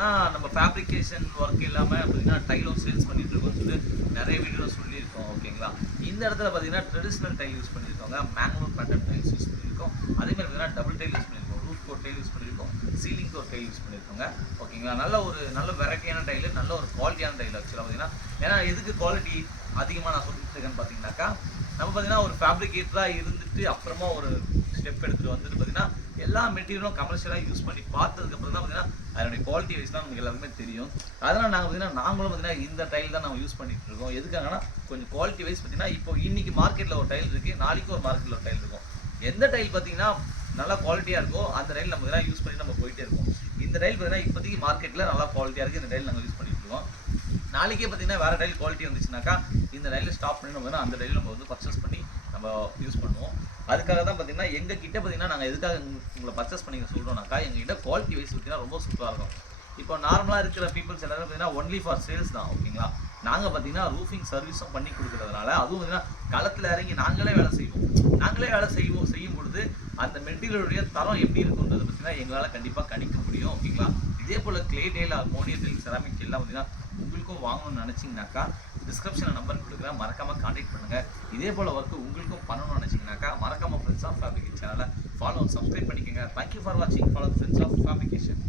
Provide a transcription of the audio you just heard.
பார்த்தீங்கன்னா நம்ம fabrication work இல்லாமல் பார்த்தீங்கன்னா டைலும் சேல்ஸ் பண்ணிட்டு இருக்கோம்னு சொல்லி நிறைய வீடியோவில் சொல்லியிருக்கோம். ஓகேங்களா? இந்த இடத்துல பார்த்தீங்கன்னா ட்ரெடிஷ்னல் டைல் யூஸ் பண்ணியிருக்கோங்க, மேங்களூர் பேட்டர்ன் டைல்ஸ் யூஸ் பண்ணியிருக்கோம். அதே மாதிரி பார்த்தீங்கன்னா டபுள் டைல் யூஸ் பண்ணியிருக்கோம், ரூஃப் கோட் டைல் யூஸ் பண்ணியிருக்கோம், சீலிங் கோட் டைல் யூஸ் பண்ணியிருக்கோங்க. ஓகேங்களா? நல்ல வெரைட்டியான டைலு, நல்ல ஒரு குவாலிட்டியான டைல் ஆக்சுவலாக பார்த்தீங்கன்னா. ஏன்னா எதுக்கு குவாலிட்டி அதிகமாக நான் சொல்லிட்டு இருக்கேன்னு பார்த்தீங்கன்னாக்கா, நம்ம பார்த்தீங்கன்னா ஒரு ஃபேப்ரிகேட்டராக இருந்துட்டு அப்புறமா ஒரு ஸ்டெப் எடுத்துகிட்டு வந்துட்டு பார்த்தீங்கன்னா எல்லா மெட்டீரியலும் கமர்ஷியலாக யூஸ் பண்ணி பார்த்ததுக்கப்புறம் தான் பார்த்தீங்கன்னா அதனுடைய குவாலிட்டி வைஸ் தான் நமக்கு எல்லாருமே தெரியும். அதனால் நாங்களும் பார்த்தீங்கன்னா இந்த டைல் தான் நம்ம யூஸ் பண்ணிட்டு இருக்கோம். எதுக்காகனா கொஞ்சம் குவாலிட்டி வைஸ் பார்த்தீங்கன்னா இப்போ இன்னைக்கு மார்க்கெட்டில் ஒரு டைல் இருக்குது, நாளைக்கு ஒரு மார்க்கெட்டில் ஒரு டைல் இருக்கும். எந்த டைல் பார்த்தீங்கன்னா நல்லா குவாலிட்டியாக இருக்கோ அந்த டைல் நம்ம இதெல்லாம் யூஸ் பண்ணி நம்ம போயிட்டே இருக்கோம். இந்த டைல் பார்த்தீங்கன்னா இப்போதைக்கு மார்க்கெட்டில் நல்லா குவாலிட்டியாக இருக்குது, இந்த டைல் நாங்கள் யூஸ் பண்ணிட்டு இருக்கோம். நாளைக்கே பார்த்தீங்கன்னா வேறு டைல் குவாலிட்டி வந்துச்சுனாக்கா இந்த டைலில் ஸ்டாப் பண்ணி நம்ம அந்த டைல் நம்ம வந்து பர்ச்சேஸ் பண்ணி நம்ம யூஸ் பண்ணுவோம். அதுக்காக தான் பார்த்தீங்கன்னா எங்கள் கிட்ட பார்த்தீங்கன்னா நாங்கள் எதுக்காக உங்களை பர்ச்சேஸ் பண்ணி சொல்கிறோம்னாக்கா எங்ககிட்ட குவாலிட்டி வைஸ் பார்த்தீங்கன்னா ரொம்ப சூப்பராக இருக்கும். இப்போ நார்மலாக இருக்கிற பீப்புள்ஸ் எல்லாரும் பார்த்தீங்கன்னா ஒன்லி ஃபார் சேல்ஸ் தான். ஓகேங்களா? நாங்கள் பார்த்தீங்கன்னா ரூஃபிங் சர்வீஸும் பண்ணி கொடுக்குறதுனால அதுவும் பார்த்தீங்கன்னா களத்தில் இறங்கி நாங்களே வேலை செய்யும் பொழுது அந்த மெட்டீரியலுடைய தரம் எப்படி இருக்குன்றது பார்த்தீங்கன்னா எங்களால் கண்டிப்பாக கணிக்க முடியும். ஓகேங்களா? இதே போல் clay tile, ammonia tile, ceramic எல்லாம் பார்த்தீங்கன்னா உங்களுக்கும் வாங்கணும்னு நினச்சிங்கனாக்கா டிஸ்கிரிப்ஷனில் நம்பர் கொடுக்குறேன், மறக்காமல் கான்டாக்ட் பண்ணுங்கள். இதே போல் ஒர்க்கு உங்களுக்கும் பண்ணணும்னு நினச்சிங்கனாக்கா மறக்காமல் ஃப்ரெண்ட்ஸ் ஆஃப் ஃபேப்ரிகேட் சேனலை ஃபாலோ சப்ஸ்கிரைப் பண்ணிக்கோங்க. தேங்க்யூ ஃபார் வாட்சிங். Follow friends of fabrication.